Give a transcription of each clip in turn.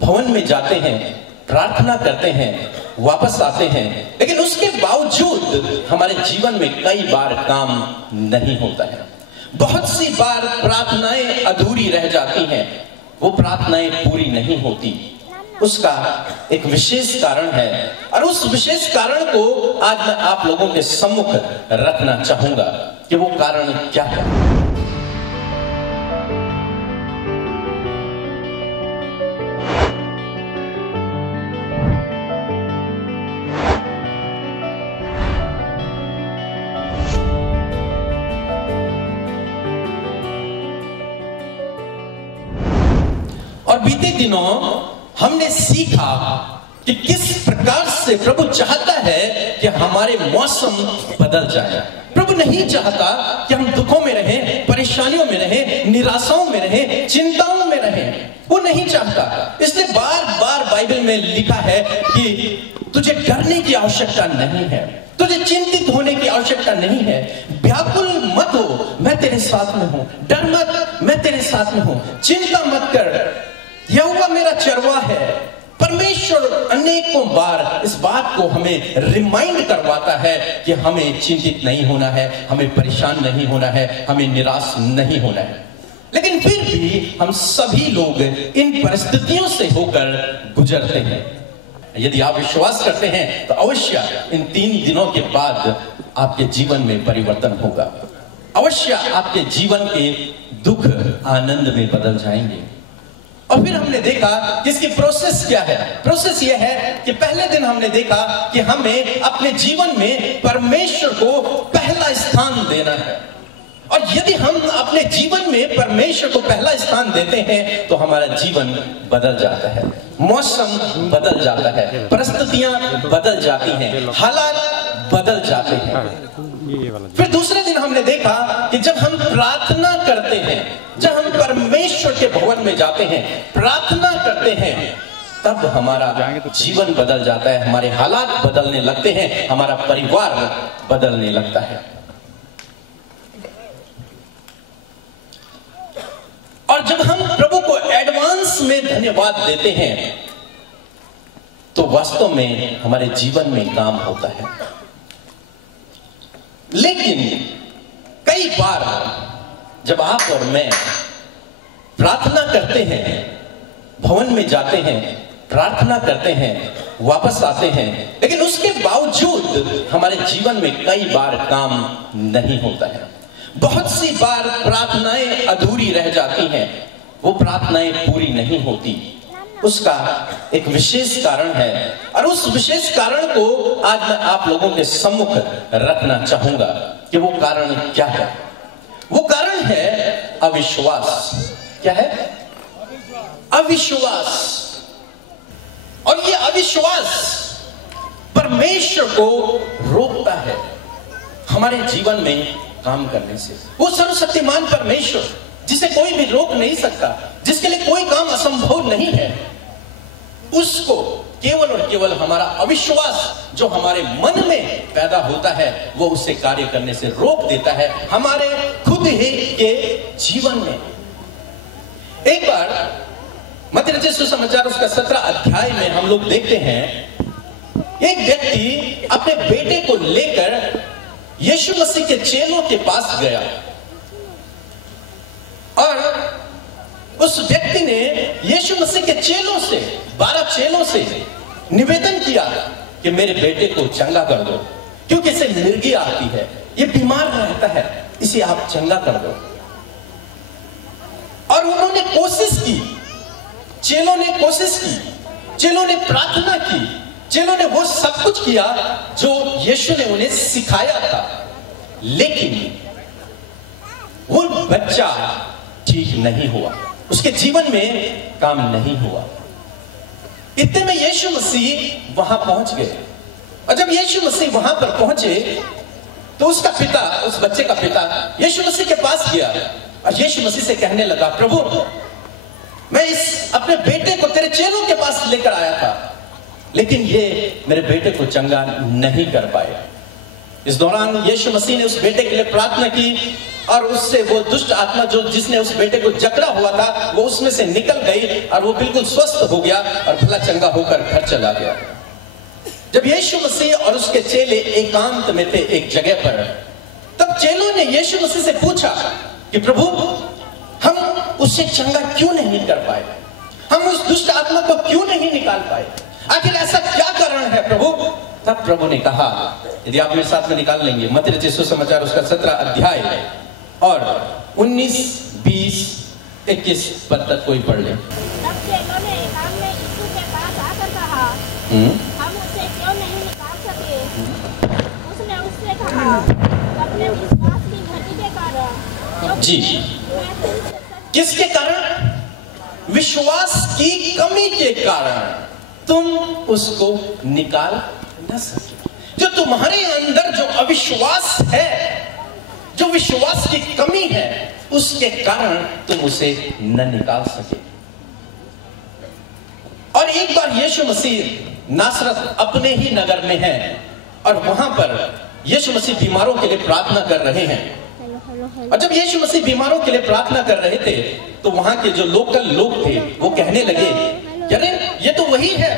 भवन में जाते हैं, प्रार्थना करते हैं, वापस आते हैं, लेकिन उसके बावजूद हमारे जीवन में कई बार काम नहीं होता है। बहुत सी बार प्रार्थनाएं अधूरी रह जाती हैं, वो प्रार्थनाएं पूरी नहीं होती। उसका एक विशेष कारण है और उस विशेष कारण को आज मैं आप लोगों के सम्मुख रखना चाहूंगा कि वो कारण क्या है। और बीते दिनों हमने सीखा कि किस प्रकार से प्रभु चाहता है कि हमारे मौसम बदल जाए। प्रभु नहीं चाहता कि हम दुखों में रहें, परेशानियों में रहें, निराशाओं में रहें, चिंताओं में रहें। वो नहीं चाहता। इसलिए बार बार बाइबल में लिखा है कि तुझे डरने की आवश्यकता नहीं है, तुझे चिंतित होने की आवश्यकता नहीं है, व्याकुल मत हो, मैं तेरे साथ में हूं, डर मत, मैं तेरे साथ में हूं, चिंता मत कर, यहोवा मेरा चरवा है। परमेश्वर अनेकों बार इस बात को हमें रिमाइंड करवाता है कि हमें चिंतित नहीं होना है, हमें परेशान नहीं होना है, हमें निराश नहीं होना है। लेकिन फिर भी हम सभी लोग इन परिस्थितियों से होकर गुजरते हैं। यदि आप विश्वास करते हैं तो अवश्य इन 3 दिनों के बाद आपके जीवन में परिवर्तन होगा। अवश्य आपके जीवन के दुख आनंद में बदल जाएंगे। और फिर हमने देखा कि इसकी प्रोसेस क्या है। प्रोसेस यह है कि पहले दिन हमने देखा कि हमें अपने जीवन में परमेश्वर को पहला स्थान देना है। और यदि हम अपने जीवन में परमेश्वर को पहला स्थान देते हैं तो हमारा जीवन बदल जाता है, मौसम बदल जाता है, परिस्थितियां बदल जाती हैं, हालात बदल जाते हैं। फिर दूसरे दिन हमने देखा कि जब हम प्रार्थना करते हैं, जब हम परमेश्वर के भवन में जाते हैं, प्रार्थना करते हैं, तब हमारा जीवन बदल जाता है, हमारे हालात बदलने लगते हैं, हमारा परिवार बदलने लगता है। और जब हम प्रभु को एडवांस में धन्यवाद देते हैं तो वास्तव में हमारे जीवन में काम होता है। लेकिन कई बार जब आप और मैं प्रार्थना करते हैं, भवन में जाते हैं, प्रार्थना करते हैं, वापस आते हैं, लेकिन उसके बावजूद हमारे जीवन में कई बार काम नहीं होता है। बहुत सी बार प्रार्थनाएं अधूरी रह जाती हैं, वो प्रार्थनाएं पूरी नहीं होती। उसका एक विशेष कारण है और उस विशेष कारण को आज मैं आप लोगों के सम्मुख रखना चाहूंगा कि वो कारण क्या है। वो कारण है अविश्वास। क्या है? अविश्वास। और ये अविश्वास परमेश्वर को रोकता है हमारे जीवन में काम करने से। वो सर्वशक्तिमान परमेश्वर जिसे कोई भी रोक नहीं सकता, जिसके लिए कोई काम असंभव नहीं है, उसको केवल और केवल हमारा अविश्वास जो हमारे मन में पैदा होता है वो उससे कार्य करने से रोक देता है हमारे खुद ही के जीवन में। एक बार मत्ती रचित सुसमाचार उसका 17 अध्याय में हम लोग देखते हैं एक व्यक्ति अपने बेटे को लेकर यीशु मसीह के चेलों के पास गया और उस व्यक्ति ने यीशु मसीह के चेलों से, 12 चेलों से निवेदन किया कि मेरे बेटे को चंगा कर दो, क्योंकि इसे मिर्गी आती है, ये बीमार रहता है, इसे आप चंगा कर दो। और उन्होंने कोशिश की, चेलों ने कोशिश की, चेलों ने प्रार्थना की, चेलों ने वो सब कुछ किया जो यीशु ने उन्हें सिखाया था, लेकिन वो बच्चा ठीक नहीं हुआ, उसके जीवन में काम नहीं हुआ। इतने में यीशु मसीह वहां पहुंच गए और जब यीशु मसीह वहां पर पहुंचे तो उसका पिता, उस बच्चे का पिता यीशु मसीह के पास गया और यीशु मसीह से कहने लगा, प्रभु मैं इस अपने बेटे को तेरे चेलों के पास लेकर आया था, लेकिन ये मेरे बेटे को चंगा नहीं कर पाए। इस दौरान यीशु मसीह ने उस बेटे के लिए प्रार्थना की और उससे वो दुष्ट आत्मा जो जिसने उस बेटे को जकड़ा हुआ था वो उसमें से निकल गई और वो बिल्कुल स्वस्थ हो गया और भला चंगा होकर घर चला गया। जब यीशु मसीह और उसके चेले एकांत में थे एक जगह पर, तब चेलों ने यीशु मसीह से पूछा कि प्रभु, हम उससे चंगा क्यों नहीं कर पाए, हम उस दुष्ट आत्मा को क्यों नहीं निकाल पाए, आखिर ऐसा क्या कारण है प्रभु? तब प्रभु ने कहा, यदि आप मेरे साथ में निकाल लेंगे मत्ती रचित सुसमाचार उसका 17 अध्याय और 19, 20, 21 पद तक कोई पढ़ ले। तब चेलों ने एकांत में यीशु के पास आकर कहा, हम उसे क्यों नहीं निकाल सके? उसने उससे कहा, अपने विश्वास की घटी के कारण। जी, किसके कारण? विश्वास की कमी के कारण तुम उसको निकाल न सके। जो तुम्हारे अंदर जो अविश्वास है, जो विश्वास की कमी है, उसके कारण तुम उसे न निकाल सके। और एक बार यीशु मसीह नासरत अपने ही नगर में है और वहां पर यीशु मसीह बीमारों के लिए प्रार्थना कर रहे हैं। और जब यीशु मसीह बीमारों के लिए प्रार्थना कर रहे थे तो वहां के जो लोकल लोग थे वो कहने लगे, अरे ये तो वही है,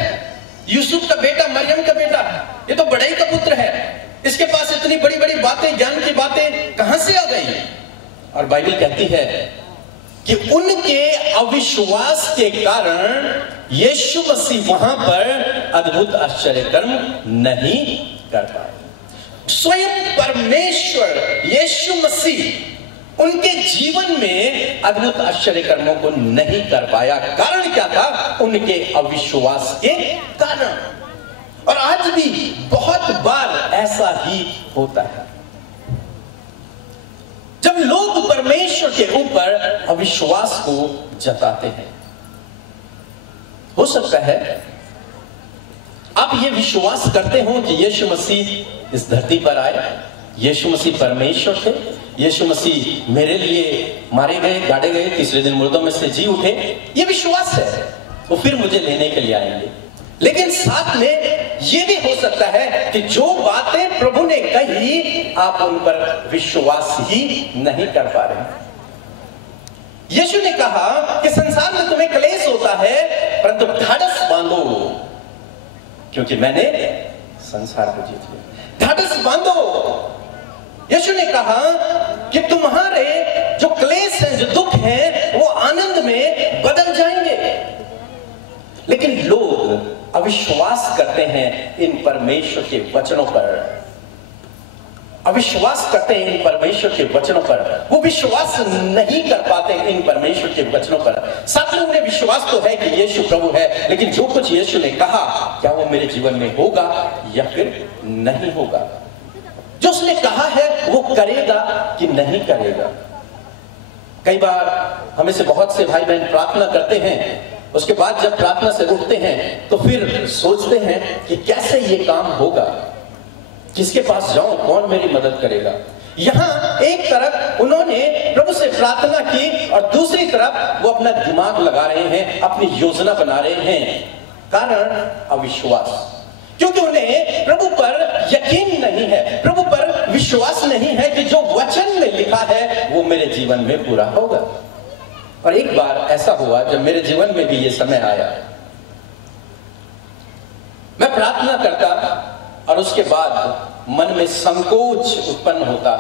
यूसुफ का बेटा, मरियम का बेटा, ये तो बड़ाई का पुत्र है, इसके पास इतनी बड़ी बड़ी बातें, ज्ञान की बातें कहां से आ गई? और बाइबल कहती है कि उनके अविश्वास के कारण यीशु मसीह वहां पर अद्भुत आश्चर्य कर्म नहीं कर पाए। स्वयं परमेश्वर यीशु मसीह उनके जीवन में अद्भुत आश्चर्य कर्मों को नहीं कर पाया। कारण क्या था? उनके अविश्वास के कारण। और आज भी बहुत बार ऐसा ही होता है, जब लोग परमेश्वर के ऊपर अविश्वास को जताते हैं। हो सकता है आप ये विश्वास करते हो कि यीशु मसीह इस धरती पर आए, यीशु मसीह परमेश्वर थे, यीशु मसीह मेरे लिए मारे गए, गाड़े गए, तीसरे दिन मुर्दों में से जी उठे, ये विश्वास है, वो फिर मुझे लेने के लिए आएंगे। लेकिन साथ में ये भी हो सकता है कि जो बातें प्रभु ने कही आप उन पर विश्वास ही नहीं कर पा रहे। यीशु ने कहा कि संसार में तुम्हें क्लेश होता है, परंतु ढाढ़स बांधो क्योंकि मैंने संसार को जीत लिया। ढाढ़स बांधो। यीशु ने कहा कि तुम्हारे जो क्लेश हैं, जो दुख हैं, वो आनंद में बदल जाएंगे। लेकिन लोग अविश्वास करते हैं इन परमेश्वर के वचनों पर, अविश्वास करते हैं इन परमेश्वर के वचनों पर, वो विश्वास नहीं कर पाते इन परमेश्वर के वचनों पर। साथ में उन्हें विश्वास तो है कि यीशु प्रभु है, लेकिन जो कुछ यीशु ने कहा क्या वो मेरे जीवन में होगा या फिर नहीं होगा? जो उसने कहा है वो करेगा कि नहीं करेगा? कई बार हमें से बहुत से भाई बहन प्रार्थना करते हैं, उसके बाद जब प्रार्थना से उठते हैं तो फिर सोचते हैं कि कैसे ये काम होगा, किसके पास जाऊं, कौन मेरी मदद करेगा। यहां एक तरफ उन्होंने प्रभु से प्रार्थना की और दूसरी तरफ वो अपना दिमाग लगा रहे हैं, अपनी योजना बना रहे हैं। कारण अविश्वास, क्योंकि उन्हें प्रभु पर यकीन नहीं है, प्रभु पर विश्वास नहीं है कि जो वचन में लिखा है वो मेरे जीवन में पूरा होगा। और एक बार ऐसा हुआ जब मेरे जीवन में भी ये समय आया, मैं प्रार्थना करता और उसके बाद मन में संकोच उत्पन्न होता,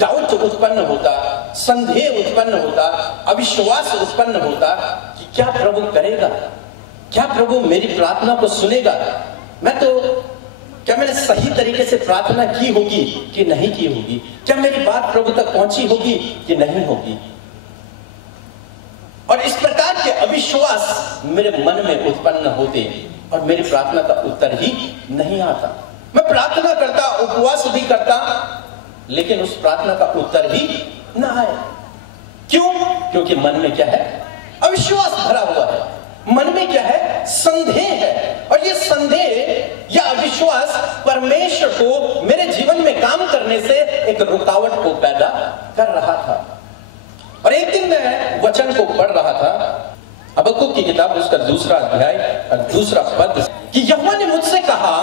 डाउट उत्पन्न होता, संदेह उत्पन्न होता, अविश्वास उत्पन्न होता कि क्या प्रभु करेगा, क्या प्रभु मेरी प्रार्थना को सुनेगा, क्या मैंने सही तरीके से प्रार्थना की होगी कि नहीं की होगी, क्या मेरी बात प्रभु तक पहुंची होगी कि नहीं होगी। और इस प्रकार के अविश्वास मेरे मन में उत्पन्न होते और मेरी प्रार्थना का उत्तर ही नहीं आता। मैं प्रार्थना करता, उपवास भी करता, लेकिन उस प्रार्थना का उत्तर ही ना आए। क्यों? क्योंकि मन में क्या है? अविश्वास भरा हुआ है। मन में क्या है? संदेह है। और ये संदेह या अविश्वास परमेश्वर को मेरे जीवन में काम करने से एक रुकावट को पैदा कर रहा था। और एक दिन मैं वचन को पढ़ रहा था, हबक्कुक की किताब उसका 2 अध्याय और 2 पद, कि यहोवा ने मुझसे कहा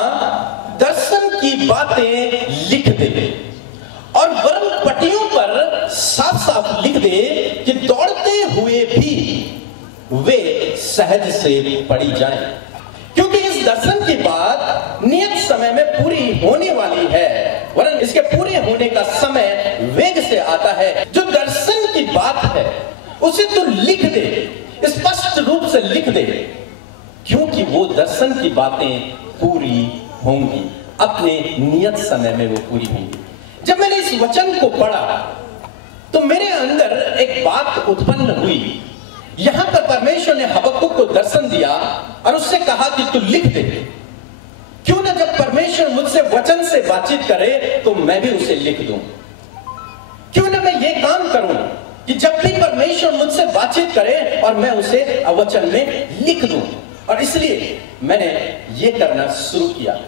दर्शन की बातें लिख दे और वरन पटियों पर साफ साफ लिख दे कि दौड़ते हुए भी वे सहज से पड़ी जाएं, क्योंकि इस दर्शन की बात नियत समय में पूरी होने वाली है, वरन इसके पूरे होने का समय वेग से आता है। जो दर्शन की बात है उसे तो लिख दे, स्पष्ट रूप से लिख दे, क्योंकि वो दर्शन की बातें पूरी होंगी, अपने नियत समय में वो पूरी होंगी। जब मैंने इस वचन को पढ़ा तो मेरे अंदर एक बात उत्पन्न हुई। यहां पर परमेश्वर ने हबक्कुक को दर्शन दिया और उससे कहा कि तू लिख दे। क्यों ना जब परमेश्वर मुझसे वचन से बातचीत करे तो मैं भी उसे लिख दूं। क्यों ना मैं ये काम करूं कि जब भी परमेश्वर मुझसे बातचीत करे और मैं उसे वचन में लिख दूं। और इसलिए मैंने ये करना शुरू किया।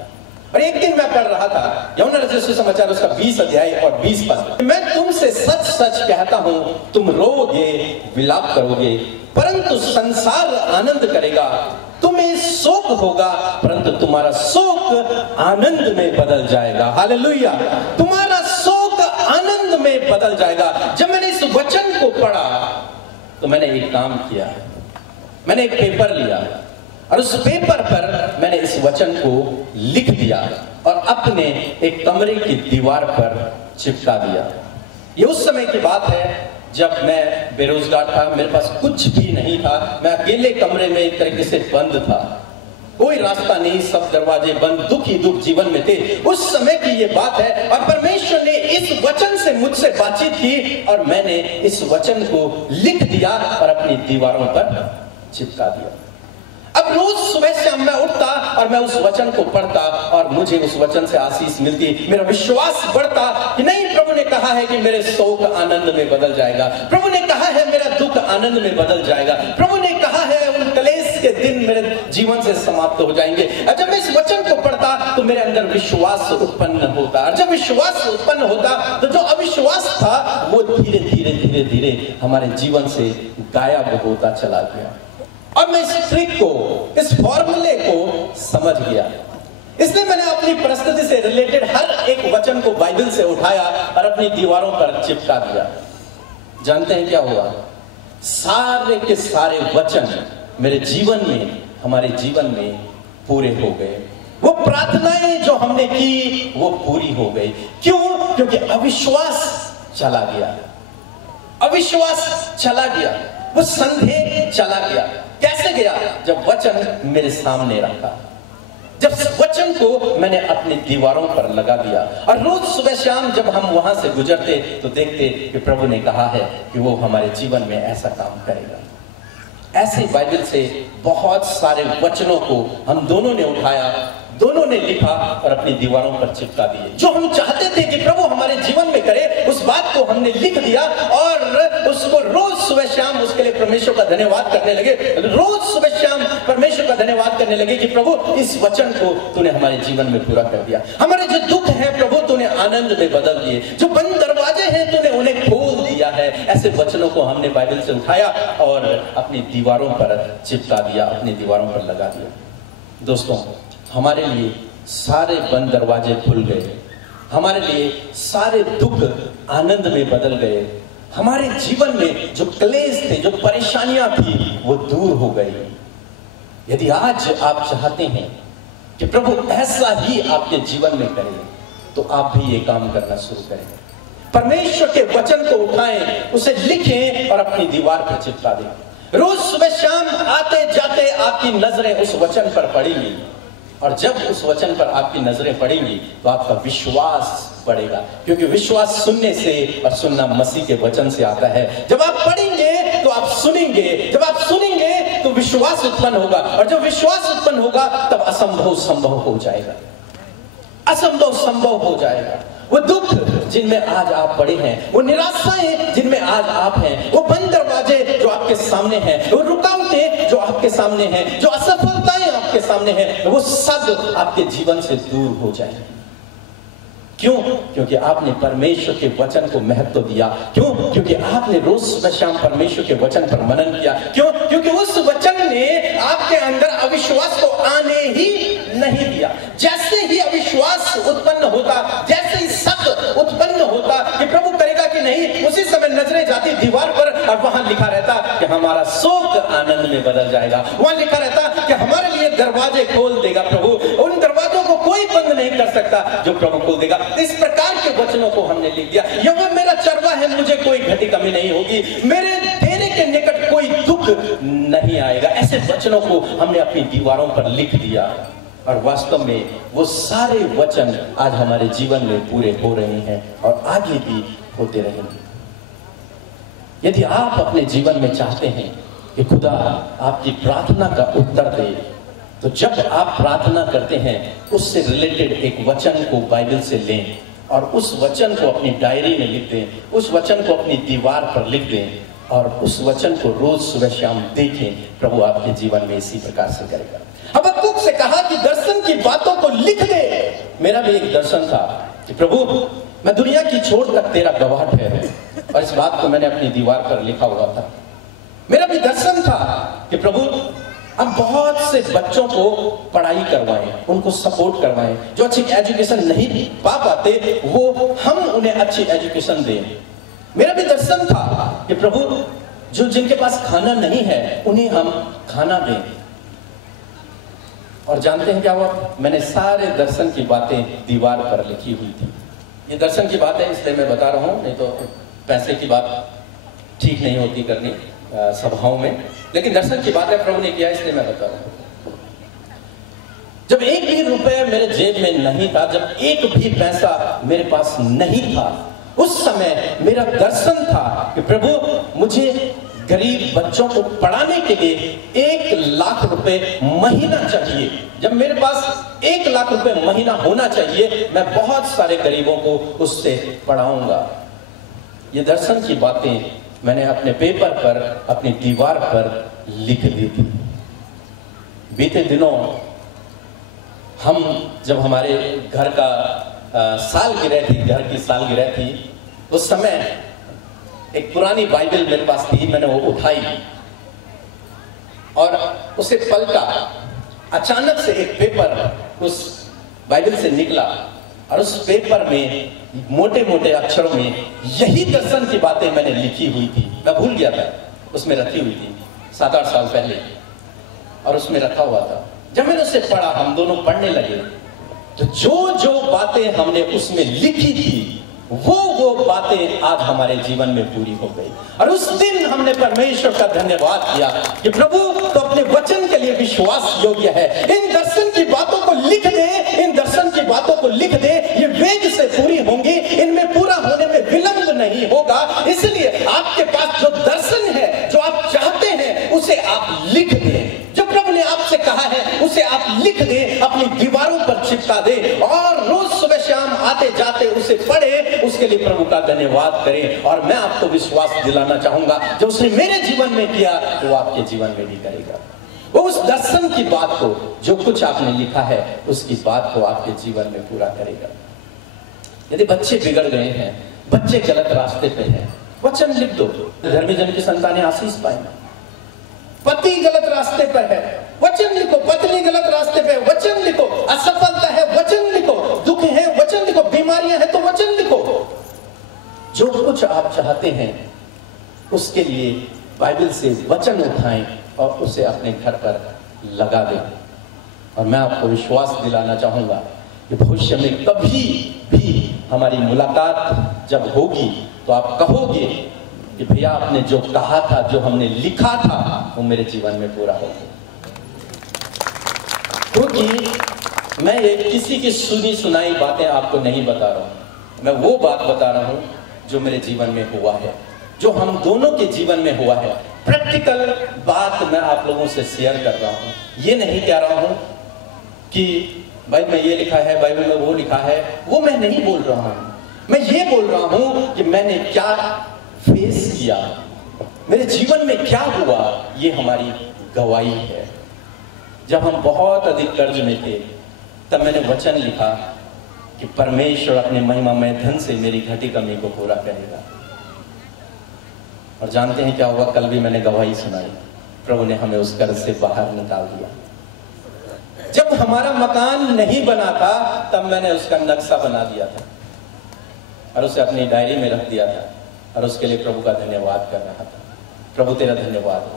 और एक दिन मैं पढ़ रहा था यूहन्ना रचित सुसमाचार उसका 20 अध्याय और 20 पद। मैं तुमसे सच सच कहता हूं, तुम रोगे, विलाप करोगे, परंतु संसार आनंद करेगा। तुम्हें शोक होगा, परंतु तुम्हारा शोक आनंद में बदल जाएगा। हालेलुया! तुम्हारा शोक आनंद में बदल जाएगा। जब मैंने इस वचन को पढ़ा तो मैंने एक काम किया। मैंने एक पेपर लिया और उस पेपर पर मैंने इस वचन को लिख दिया और अपने एक कमरे की दीवार पर चिपका दिया। ये उस समय की बात है जब मैं बेरोजगार था, मेरे पास कुछ भी नहीं था, मैं अकेले कमरे में एक तरीके से बंद था, कोई रास्ता नहीं, सब दरवाजे बंद, दुख ही दुख जीवन में थे। उस समय की ये बात है और परमेश्वर ने इस वचन से मुझसे बातचीत की और मैंने इस वचन को लिख दिया और अपनी दीवारों पर चिपका दिया। अब रोज सुबह से मैं उठता और मैं उस वचन को पढ़ता और मुझे उस वचन से आशीष मिलती, मेरा विश्वास बढ़ता कि नहीं, प्रभु ने कहा है कि मेरे शोक आनंद में बदल जाएगा, प्रभु ने कहा है मेरा दुख आनंद में बदल जाएगा, प्रभु ने कहा है उन क्लेश के दिन मेरे जीवन से समाप्त हो जाएंगे। और जब मैं इस वचन को पढ़ता तो मेरे अंदर विश्वास उत्पन्न होता, और जब विश्वास उत्पन्न होता तो जो अविश्वास था वो धीरे धीरे धीरे धीरे हमारे जीवन से गायब होता चला गया। और मैं इस ट्रिक को, इस फॉर्मूले को समझ गया, इसलिए मैंने अपनी परिस्थिति से रिलेटेड हर एक वचन को बाइबल से उठाया और अपनी दीवारों पर चिपका दिया। जानते हैं क्या हुआ? सारे के सारे वचन मेरे जीवन में, हमारे जीवन में पूरे हो गए। वो प्रार्थनाएं जो हमने की वो पूरी हो गई। क्यों? क्योंकि अविश्वास चला गया, अविश्वास चला गया, वो संदेह चला गया। कैसे गया? जब वचन मेरे सामने रखा, जब वचन को मैंने अपनी दीवारों पर लगा दिया। और रोज सुबह शाम जब हम वहां से गुजरते तो देखते कि प्रभु ने कहा है कि वो हमारे जीवन में ऐसा काम करेगा। ऐसे बाइबल से बहुत सारे वचनों को हम दोनों ने उठाया, दोनों ने लिखा और अपनी दीवारों पर चिपका दिए। जो हम चाहते थे कि प्रभु हमारे जीवन में करे, उस बात को हमने लिख दिया और उसको रोज सुबह शाम उसके लिए परमेश्वर का धन्यवाद करने लगे। रोज सुबह शाम परमेश्वर का धन्यवाद करने लगे कि प्रभु इस वचन को तूने हमारे जीवन में पूरा कर दिया। हमारे जो दुख है प्रभु तूने आनंद में बदल दिए, जो बंद दरवाजे हैं तूने उन्हें खोल दिया है। ऐसे वचनों को हमने बाइबल से उठाया और अपनी दीवारों पर चिपका दिया, अपनी दीवारों पर लगा दिया। दोस्तों, हमारे लिए सारे बंद दरवाजे खुल गए, हमारे लिए सारे दुख आनंद में बदल गए, हमारे जीवन में जो क्लेश थे, जो परेशानियां थी वो दूर हो गई। यदि आज आप चाहते हैं कि प्रभु ऐसा ही आपके जीवन में करे तो आप भी ये काम करना शुरू करें। परमेश्वर के वचन को उठाएं, उसे लिखें और अपनी दीवार पर चिपका दें। रोज सुबह शाम आते जाते आपकी नजरें उस वचन पर पड़ेंगी और जब उस वचन पर आपकी नजरें पड़ेंगी तो आपका विश्वास बढ़ेगा, क्योंकि विश्वास सुनने से और सुनना मसीह के वचन से आता है। जब आप पढ़ेंगे तो आप सुनेंगे, जब आप सुनेंगे तो विश्वास उत्पन्न होगा और जब विश्वास उत्पन्न होगा तब असंभव संभव हो जाएगा, असंभव संभव हो जाएगा। वो दुख जिनमें आज आप पड़े हैं, वो निराशाएं जिनमें आज आप हैं, वो बंद दरवाजे जो आपके सामने हैं, वो रुकावटें जो आपके सामने हैं, जो असफलताएं आपके सामने हैं, वो सब आपके जीवन से दूर हो जाएंगे। क्यों? क्योंकि आपने परमेश्वर के वचन को महत्व दिया। क्यों? क्योंकि आपने रोज सुबह शाम परमेश्वर के वचन पर मनन किया। क्यों? क्योंकि उस वचन ने आपके अंदर अविश्वास को आने ही नहीं दिया। जैसे ही अविश्वास उत्पन्न होता, जैसे ही शक उत्पन्न होता कि प्रभु करेगा कि नहीं, उसी समय नजरें जाती दीवार पर और वहां लिखा रहता कि हमारा शोक आनंद में बदल जाएगा। वहां लिखा रहता कि हमारे लिए दरवाजे खोल देगा प्रभु, उन दरवाजों को कोई बंद नहीं कर सकता जो प्रभु खोल देगा। इस प्रकार के वचनों को हमने लिख दिया। यहोवा मेरा चरवाहा है, मुझे कोई घटी कमी नहीं होगी, मेरे डेरे के निकट कोई दुख नहीं आएगा। ऐसे वचनों को हमने अपनी दीवारों पर लिख दिया और वास्तव में वो सारे वचन आज हमारे जीवन में पूरे हो रहे हैं और आगे भी होते रहेंगे। यदि आप अपने जीवन में चाहते हैं कि खुदा आपकी प्रार्थना का उत्तर दे, तो जब आप प्रार्थना करते हैं उससे रिलेटेड एक वचन को बाइबल से लें और उस वचन को अपनी डायरी में लिख दें, उस वचन को अपनी दीवार पर लिख दें और उस वचन को रोज सुबह शाम देखें। प्रभु आपके जीवन में इसी प्रकार से करेगा। हबक्कुक से कहा कि दर्शन की बातों को लिख दे। मेरा भी एक दर्शन था कि प्रभु मैं दुनिया की छोर तक तेरा गवाह ठहरूं, और इस बात को मैंने अपनी दीवार पर लिखा हुआ था। मेरा भी दर्शन था कि प्रभु अब बहुत से बच्चों को पढ़ाई करवाएं, उनको सपोर्ट करवाएं, जो अच्छी एजुकेशन नहीं पा पाते वो हम उन्हें अच्छी एजुकेशन दें। मेरा भी दर्शन था कि प्रभु जो जिनके पास खाना नहीं है उन्हें हम खाना दें। और जानते हैं क्या हुआ? मैंने सारे दर्शन की बातें दीवार पर लिखी हुई थी। ये दर्शन की बात है इसलिए मैं बता रहा हूं, नहीं तो पैसे की बात ठीक नहीं होती करनी सभाओं में, लेकिन दर्शन की बात है प्रभु ने किया इसलिए मैं बता रहा हूं। जब एक भी रुपए मेरे जेब में नहीं था, जब एक भी पैसा मेरे पास नहीं था, उस समय मेरा दर्शन था कि प्रभु मुझे गरीब बच्चों को पढ़ाने के लिए 1 लाख रुपए महीना चाहिए। जब मेरे पास 1 लाख रुपए महीना होना चाहिए, मैं बहुत सारे गरीबों को उससे पढ़ाऊंगा। ये दर्शन की बातें मैंने अपने पेपर पर, अपनी दीवार पर लिख दी थी। बीते दिनों हम जब हमारे घर का सालगिरह थी, घर की सालगिरह थी, उस समय एक पुरानी बाइबल मेरे पास थी, मैंने वो उठाई और उसे पलटा। अचानक से एक पेपर उस बाइबल से निकला और उस पेपर में मोटे मोटे अक्षरों में यही दर्शन की बातें मैंने लिखी हुई थी। मैं भूल गया था, उसमें रखी हुई थी 7-8 साल पहले, और उसमें रखा हुआ था। जब मैंने उसे पढ़ा, हम दोनों पढ़ने लगे, तो जो जो बातें हमने उसमें लिखी थी वो बातें आज हमारे जीवन में पूरी हो गई। और उस दिन हमने परमेश्वर का धन्यवाद किया कि प्रभु तो अपने वचन के लिए विश्वास योग्य है। इन दर्शन की बातों को लिख दे, इन दर्शन की बातों को लिख दे, ये वेग से पूरी होंगी, इनमें पूरा होने में विलंब नहीं होगा। इसलिए आपके पास जो दर्शन है, जो आप चाहते हैं, उसे आप लिख दें। जो प्रभु ने आपसे कहा है उसे आप लिख दें, अपनी दीवारों पर चिपका दें और रोज सुबह शाम आते जाते उसे पढ़े, उसके लिए प्रभु का धन्यवाद करें। और मैं आपको विश्वास दिलाना चाहूंगा, जो उसने मेरे जीवन में किया वो आपके जीवन में भी करेगा। वो उस दर्शन की बात को, जो कुछ आपने लिखा है, उसकी बात को आपके जीवन में पूरा करेगा। यदि बच्चे बिगड़ गए हैं, बच्चे गलत रास्ते पे हैं, वचन लिख दो, धर्मी जन की संतानें आशीष पाएंगे। पति गलत रास्ते पर है, वचन लिखो। पत्नी गलत रास्ते पे है, वचन लिखो। असफलता है, वचन लिखो। दुख है, वचन लिखो। बीमारियां हैं तो वचन लिखो। जो कुछ आप चाहते हैं उसके लिए बाइबल से वचन उठाएं और उसे अपने घर पर लगा दें। और मैं आपको विश्वास दिलाना चाहूंगा कि भविष्य में कभी भी हमारी मुलाकात जब होगी तो आप कहोगे कि भैया आपने जो कहा था, जो हमने लिखा था, वो मेरे जीवन में पूरा हो गया। क्योंकि मैं ये किसी की सुनी सुनाई बातें आपको नहीं बता रहा हूं, मैं वो बात बता रहा हूं जो मेरे जीवन में हुआ है, जो हम दोनों के जीवन में हुआ है। प्रैक्टिकल बात मैं आप लोगों से शेयर कर रहा हूं। ये नहीं कह रहा हूं कि बाइबल में ये लिखा है, बाइबल में वो लिखा है, वो मैं नहीं बोल रहा हूं। मैं ये बोल रहा हूं कि मैंने क्या फेस किया, मेरे जीवन में क्या हुआ, ये हमारी गवाही है। जब हम बहुत अधिक कर्ज में थे, तब मैंने वचन लिखा कि परमेश्वर अपने महिमामय धन से मेरी घटी कमी को पूरा करेगा। और जानते हैं क्या हुआ? कल भी मैंने गवाही सुनाई, प्रभु ने हमें उस कर्ज से बाहर निकाल दिया। जब हमारा मकान नहीं बना था, तब मैंने उसका नक्शा बना दिया था और उसे अपनी डायरी में रख दिया था। और उसके लिए प्रभु का धन्यवाद कर रहा था। प्रभु तेरा धन्यवाद,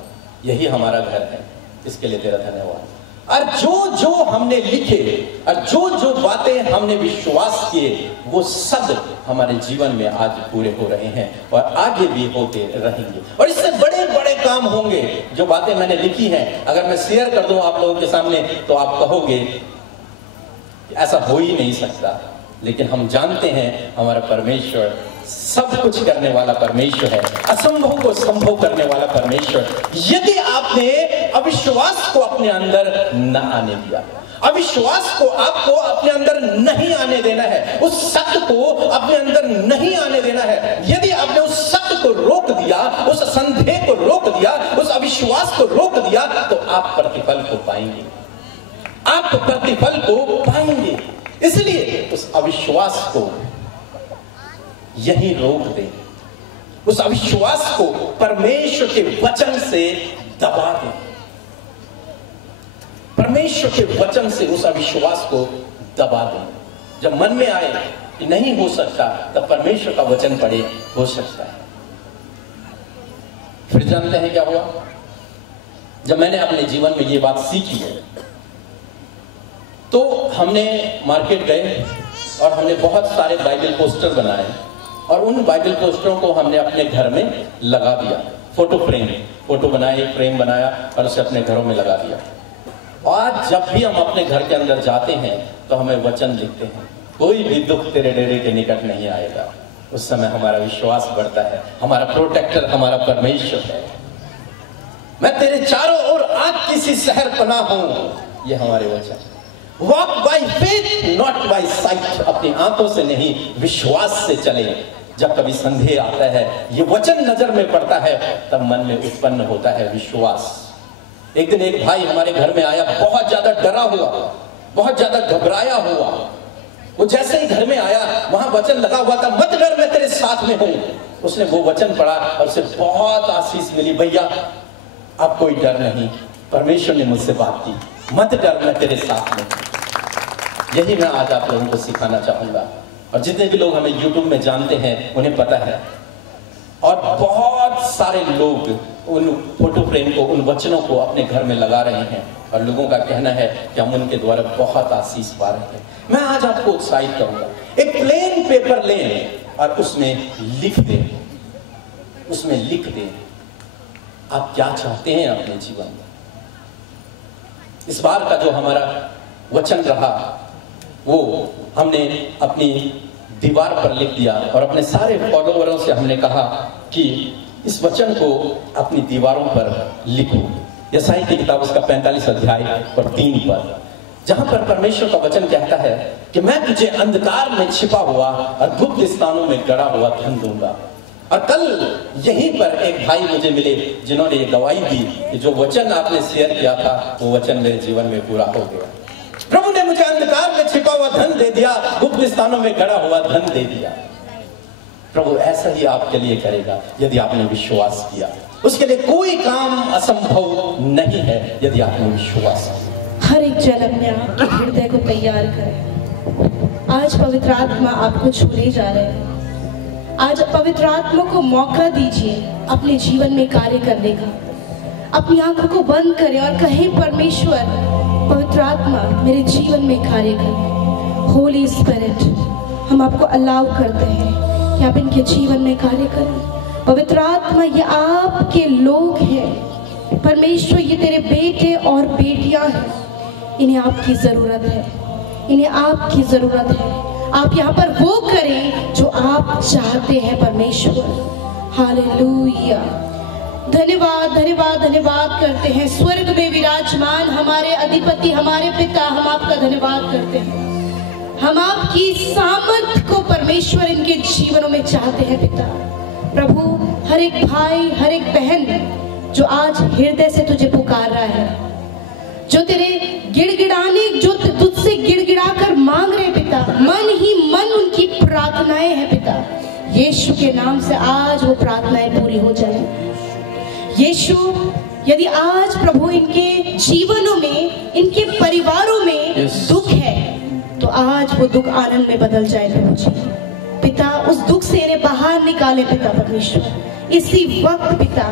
यही हमारा घर है, इसके लिए तेरा धन्यवाद। और जो जो हमने लिखे और जो जो बातें हमने विश्वास किए वो सब हमारे जीवन में आज पूरे हो रहे हैं और आगे भी होते रहेंगे। और इससे बड़े बड़े काम होंगे। जो बातें मैंने लिखी हैं अगर मैं शेयर कर दूं आप लोगों के सामने तो आप कहोगे ऐसा हो ही नहीं सकता, लेकिन हम जानते हैं हमारा परमेश्वर सब कुछ करने वाला परमेश्वर है, असंभव को संभव करने वाला परमेश्वर। यदि आपने अविश्वास को अपने अंदर न आने दिया, अविश्वास को आपको अपने अंदर नहीं आने देना है, उस सत्य को अपने अंदर नहीं आने देना है। यदि आपने उस सत्य को रोक दिया, उस संदेह को रोक दिया, उस अविश्वास को रोक दिया, तो आप प्रतिफल को पाएंगे, आप प्रतिफल को पाएंगे। इसलिए उस अविश्वास को यही रोक दे, उस अविश्वास को परमेश्वर के वचन से दबा दे, परमेश्वर के वचन से उस अविश्वास को दबा दे। जब मन में आए कि नहीं हो सकता, तब परमेश्वर का वचन पढ़े, हो सकता है। फिर जानते हैं क्या हुआ? जब मैंने अपने जीवन में ये बात सीखी है तो हमने मार्केट गए और हमने बहुत सारे बाइबल पोस्टर बनाए और उन बाइबल पोस्टरों को हमने अपने घर में लगा दिया। फोटो बनाए, फ्रेम बनाया और उसे अपने घरों में लगा दिया। आज जब भी हम अपने घर के अंदर जाते हैं तो हमें वचन लिखते हैं, कोई भी दुख तेरे डेरे के निकट नहीं आएगा। उस समय हमारा विश्वास बढ़ता है, हमारा प्रोटेक्टर हमारा परमेश्वर है। मैं तेरे चारों ओर आग की सी शहर पनाह हूं, ये हमारे वचन। Walk by faith not by sight, अपनी आंखों से नहीं विश्वास से चले। जब कभी संदेह आता है, ये वचन नजर में पड़ता है, तब मन में उत्पन्न होता है विश्वास। एक दिन एक भाई हमारे घर में आया, बहुत ज्यादा डरा हुआ, बहुत ज्यादा घबराया हुआ। वो जैसे ही घर में आया, वहां वचन लगा हुआ था, मत डर मैं तेरे साथ में हूं। उसने वो वचन पढ़ा और उसे बहुत आशीष मिली। भैया अब कोई डर नहीं, परमेश्वर ने मुझसे बात की, मत डर मैं तेरे साथ में। यही मैं आज आप लोगों को सिखाना चाहूंगा। और जितने भी लोग हमें YouTube में जानते हैं उन्हें पता है, और बहुत सारे लोग उन फोटो फ्रेम को, उन वचनों को अपने घर में लगा रहे हैं और लोगों का कहना है कि हम उनके द्वारा बहुत आशीष पा रहे हैं। मैं आज आपको उत्साहित करूंगा, एक प्लेन पेपर लें और उसमें लिख दें, उसमें लिख दें आप क्या चाहते हैं अपने जीवन में। इस बार का जो हमारा वचन रहा वो हमने अपनी दीवार पर लिख दिया और अपने सारे फॉलोवरों से हमने कहा कि इस वचन को अपनी दीवारों पर लिखो। यशायाह की किताब उसका 45 अध्याय और 3 पद, जहां पर परमेश्वर का वचन कहता है कि मैं तुझे अंधकार में छिपा हुआ और गुप्त स्थानों में गड़ा हुआ धन दूंगा। और कल यहीं पर एक भाई मुझे मिले जिन्होंने ये गवाही दी कि जो वचन आपने शेयर किया था वो वचन मेरे जीवन में पूरा हो गया। प्रभु ने मुझे अंधकार में छिपा हुआ धन दे दिया, गुप्त स्थानों में गड़ा हुआ धन दे दिया। प्रभु ऐसा ही आपके लिए करेगा यदि आपने विश्वास किया। उसके लिए कोई काम असंभव नहीं है यदि आपने विश्वास किया। हर एक जन अपने हृदय को तैयार करें। आज पवित्र आत्मा आपको छूने जा रहे हैं। आज पवित्र आत्मा को मौका दीजिए अपने जीवन में कार्य करने का। अपनी आंखों को बंद करें और कहें, परमेश्वर पवित्र आत्मा मेरे जीवन में कार्य करें। होली स्पिरिट, हम आपको अलाउ करते हैं कि आप इनके जीवन में कार्य करें। पवित्र आत्मा, ये आपके लोग हैं। परमेश्वर, ये तेरे बेटे और बेटियां हैं, इन्हें आपकी जरूरत है, इन्हें आपकी जरूरत है। आप यहाँ पर वो करें जो आप चाहते हैं परमेश्वर। हालेलुया। धन्यवाद धन्यवाद धन्यवाद करते हैं स्वर्ग में विराजमान हमारे अधिपति, हमारे पिता, हम आपका धन्यवाद करते हैं। हम आपकी सामर्थ को परमेश्वर इनके जीवनों में चाहते हैं पिता। प्रभु, हर एक भाई, हर एक बहन जो आज हृदय से तुझे पुकार रहा है, जो तेरे गिड़गिड़ाने, जो तुझसे गिड़गिड़ा कर मांग रहे पिता, मन ही मन उनकी प्रार्थनाएं हैं पिता। यीशु के नाम से आज वो प्रार्थनाएं पूरी हो जाए। यीशु, यदि आज प्रभु इनके जीवनों में, इनके परिवारों में दुख है, तो आज वो दुख आनंद में बदल जाए प्रभु जी। पिता, उस दुख से इन्हें बाहर निकाले पिता परमेश्वर। इसी वक्त पिता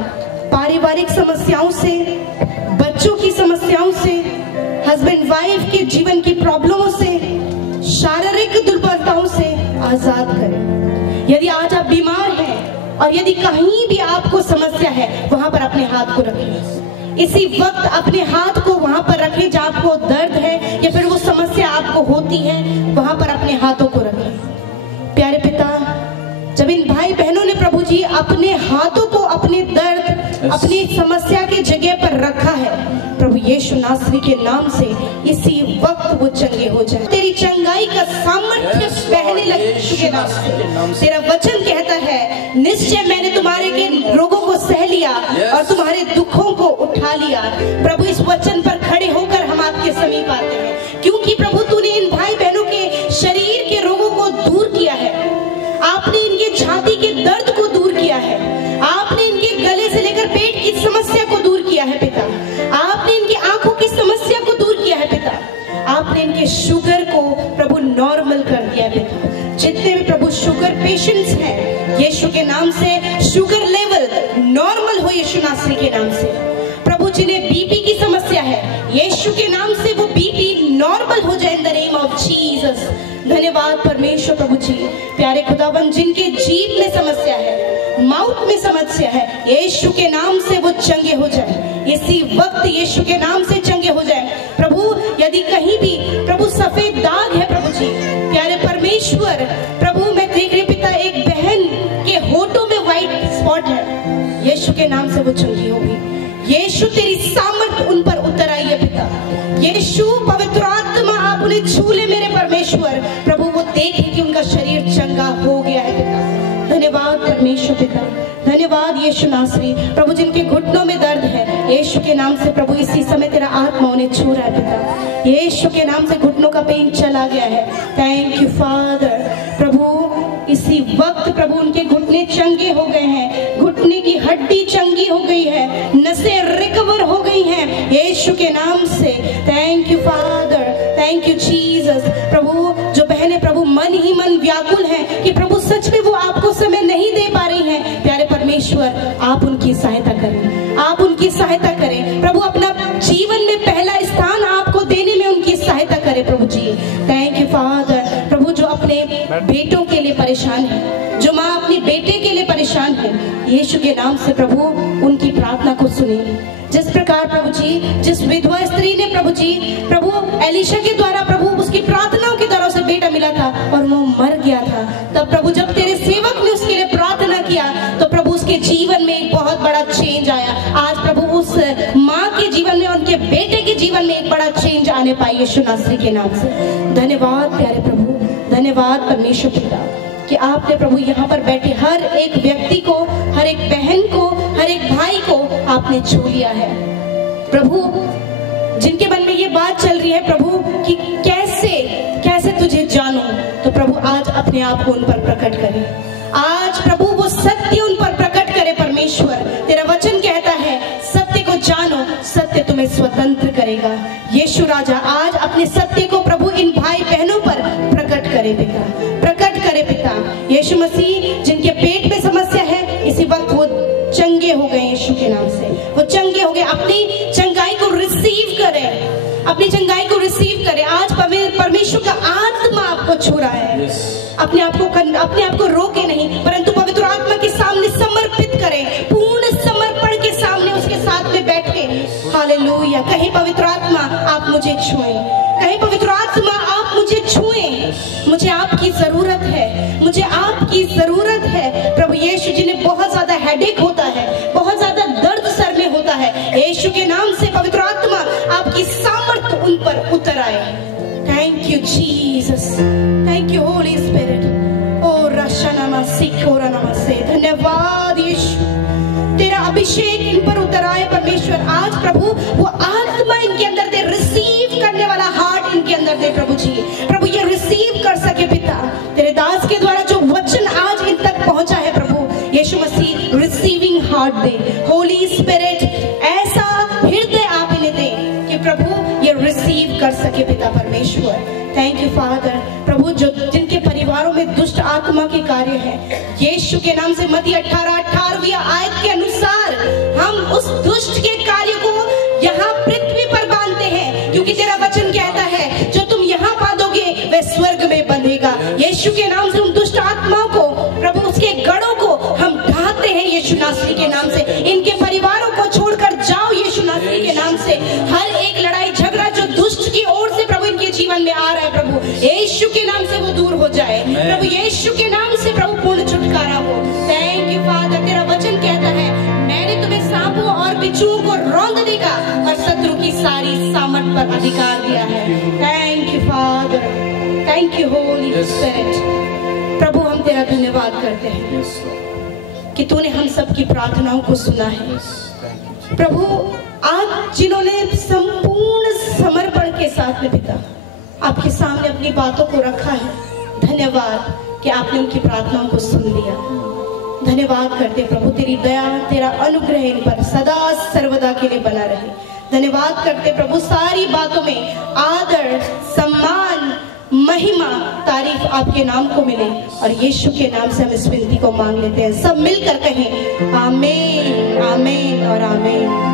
पारिवारिक समस्याओं से, बच्चों की समस्याओं से, हस्बैंड वाइफ के जीवन की प्रॉब्लमों से, शारीरिक दुर्बलताओं से आजाद करें। यदि आज आप बीमार हैं और यदि कहीं भी आपको समस्या है, वहां पर अपने हाथ को रखें। इसी वक्त अपने हाथ को वहां पर रखें जहां आपको दर्द है या फिर वो समस्या आपको होती है, वहां पर अपने हाथों को रखें। प्यारे पिता, जब इन भाई बहनों ने प्रभु जी अपने हाथों को अपने दर्द, अपनी समस्या की जगह पर रखा है, प्रभु यीशु नासरी के नाम से इसी वक्त वो चंगे हो जाए। तेरी चंगाई का सामर्थ्य बहने लगे यीशु के नाम से। तेरा वचन कहता है, निश्चय मैंने तुम्हारे के रोगों को सह लिया और तुम्हारे दुखों को उठा लिया। प्रभु इस वचन पर खड़े होकर हम आपके समीप आते हैं, क्योंकि प्रभु तूने इन भाई बहनों के शरीर के रोगों को दूर किया है। आपने इनके छाती के दर्द को दूर किया है। आपने इनके गले से लेकर पेट की समस्या को दूर किया है पिता। आपने इनकी आंखों की समस्या को दूर किया है पिता। आपने इनके शुगर को प्रभु नॉर्मल कर दिया है पिता। जितने भी प्रभु शुगर पेशेंट्स हैं, यीशु के नाम से शुगर लेवल नॉर्मल हो यीशु नासरी के नाम से। प्रभु जिन्हें बीपी की समस्या है, यीशु के नाम से वो बीपी नॉर्मल हो जाए in the name of Jesus. धन्यवाद परमेश्वर प्रभु जी। प्यारे खुदावन, जिनके जीभ में समस्या है, माउथ में समस्या है, यीशु के नाम से वो चंगे हो जाए। इसी वक्त यीशु के नाम से चंगे हो जाए प्रभु। यदि कहीं भी प्रभु सफेद दाग है प्रभु जी, प्यारे परमेश्वर प्रभु, मैं देख रही पिता एक बहन के होठों में व्हाइट स्पॉट है, यीशु के नाम से वो चंगी होगी। यीशु तेरी सामर्थ उन पर उतर आई है पिता। यीशु पवित्र आत्मा आप उन्हें छू ले मेरे परमेश्वर प्रभु, वो देखे कि उनका शरीर चंगा हो गया है पिता। धन्यवाद परमेश्वर पिता, धन्यवाद यीशु नासरी प्रभु। जिनके घुटनों में दर्द है, यीशु के नाम से प्रभु इसी समय तेरा आत्मा उन्हें छू रहा है पिता। यीशु के नाम से घुटनों का पेन चला गया है। थैंक यू फादर प्रभु। इसी वक्त प्रभु उनके घुटने चंगे हो गए हैं, घुटने की हड्डी चंगी हो गई है, नसें रिकवर हो गई हैं यीशु के नाम से। Thank you father, thank you Jesus प्रभु। जो बहनें प्रभु मन ही मन व्याकुल हैं कि प्रभु सच में वो आपको समय नहीं दे पा रही हैं, प्यारे परमेश्वर आप उनकी सहायता करें, आप उनकी सहायता करें प्रभु। अपना जीवन में पहला स्थान आपको देने में उनकी सहायता करें प्रभु जी। थैंक यू फादर प्रभु। जो अपने बेटों के लिए परेशान है, जो माँ अपने बेटे के लिए परेशान है, यीशु के नाम से प्रभु उनकी प्रार्थना को सुने। जिस प्रकार प्रभु जी, जिस विधवा स्त्री ने प्रभु जी प्रभु एलिशा के द्वारा प्रभु उसकी प्रार्थनाओं के द्वारा उसे बेटा मिला था और वो मर गया था, तब प्रभु जब तेरे सेवक ने उसके लिए प्रार्थना किया तो प्रभु उसके जीवन में एक बहुत बड़ा चेंज आया। आज प्रभु उस माँ के जीवन में, उनके बेटे के जीवन में एक बड़ा चेंज आने पाई यीशु नासरी के नाम से। धन्यवाद प्यारे प्रभु, धन्यवाद परमेश्वर पिता कि आपने प्रभु यहाँ पर बैठे हर एक व्यक्ति को, हर एक बहन को, हर एक भाई को आपने छू लिया है प्रभु। जिनके मन में ये बात चल रही है प्रभु कि कैसे कैसे तुझे जानूं, तो प्रभु आज अपने आप को उन पर प्रकट करे। आज प्रभु वो सत्य उन पर प्रकट करे परमेश्वर। तेरा वचन कहता है सत्य को जानो, सत्य तुम्हें स्वतंत्र करेगा। यीशु राजा आज अपने सत्य को प्रभु इन भाई बहनों पर प्रकट करे पिता, प्रकट करे पिता। यीशु मसीह जिनके पेट में समस्या है, इसी वक्त वो चंगे हो गए यीशु के नाम से, वो चंगे हो गए। अपनी चंगाई को रिसीव करें, अपनी चंगाई को रिसीव करें। आज परमेश्वर का आत्मा आपको छू रहा है। अपने आप को रोके नहीं, परंतु पवित्र आत्मा के सामने समर्पित करें, पूर्ण समर्पण के सामने उसके साथ में बैठ के हालेलुया कहीं पवित्र आत्मा आप मुझे छुएं, कहीं पवित्र आत्मा आप मुझे छुएं। मुझे आपकी जरूरत है, मुझे आपकी जरूरत है प्रभु यीशु। जिन्हें बहुत ज्यादा हेडेक होता है, बहुत ज्यादा दर्द सर में होता है, यीशु के नाम से पवित्र आत्मा आपकी सामर्थ उन पर उतर आए। Thank you Jesus, thank you Holy Spirit. ओ रशनामा सिकोरा नमस्ते। धन्यवाद यीशु, तेरा अभिषेक इन पर उतर आए परमेश्वर। आज प्रभु वो आत्मा इनके अंदर दे, रिसीव करने वाला हार्ट इनके अंदर दे प्रभु जी। प्रभु ये रिसीव कर सके पिता, तेरे दास के द्वारा जो वचन आज इन तक पहुंचा है प्रभु यीशु मसीह, रिसीविंग हार्ट दे। होली स्पिरिट ऐसा हृदय आप इन्हें दे कि प्रभु ये रिसीव कर सके पिता परमेश्वर। थैंक यू फादर प्रभु। जो जिनके परिवारों में में दुष्ट आत्मा के कार्य है। यीशु के नाम से मत्ती 18:18 आयत के अनुसार हम उस दुष्ट के कार्य को यहाँ पृथ्वी पर बांधते हैं, क्योंकि तेरा वचन कहता है जो तुम यहाँ बांधोगे वह स्वर्ग में बंधेगा। यीशु के नाम से उन दुष्ट आत्माओं को प्रभु उसके गढ़ों को हम ढाते हैं यीशु नासरी के नाम से। इनके परिवारों को छोड़कर जाओ यीशु नासरी के नाम से। हर एक लड़ाई झगड़ा जो दुष्ट की ओर से प्रभु इनके जीवन में आ रहा है प्रभु यीशु के नाम से वो दूर हो जाए। प्रभु यीशु के नाम से प्रभु पूर्ण छुटकारा हो। थैंक यू फादर, तेरा वचन कहता है मैंने तुम्हें सांपों और बिच्छुओं को रौंदने का और शत्रु की सारी सामर्थ पर अधिकार दिया है। Thank you father, thank you Holy Spirit. प्रभु हम तेरा धन्यवाद करते हैं कि तूने हम सबकी प्रार्थनाओं को सुना है। प्रभु आज जिन्होंने संपूर्ण समर्पण के साथ में पिता आपके सामने अपनी बातों को रखा है, धन्यवाद कि आपने उनकी प्रार्थनाओं को सुन लिया। धन्यवाद करते प्रभु, तेरी दया तेरा अनुग्रह इन पर सदा सर्वदा के लिए बना रहे। धन्यवाद करते प्रभु, सारी बातों में आदर सम्मान महिमा तारीफ आपके नाम को मिले और यीशु के नाम से हम इस विनती को मांग लेते हैं। सब मिलकर कहें आमीन, आमीन और आमीन।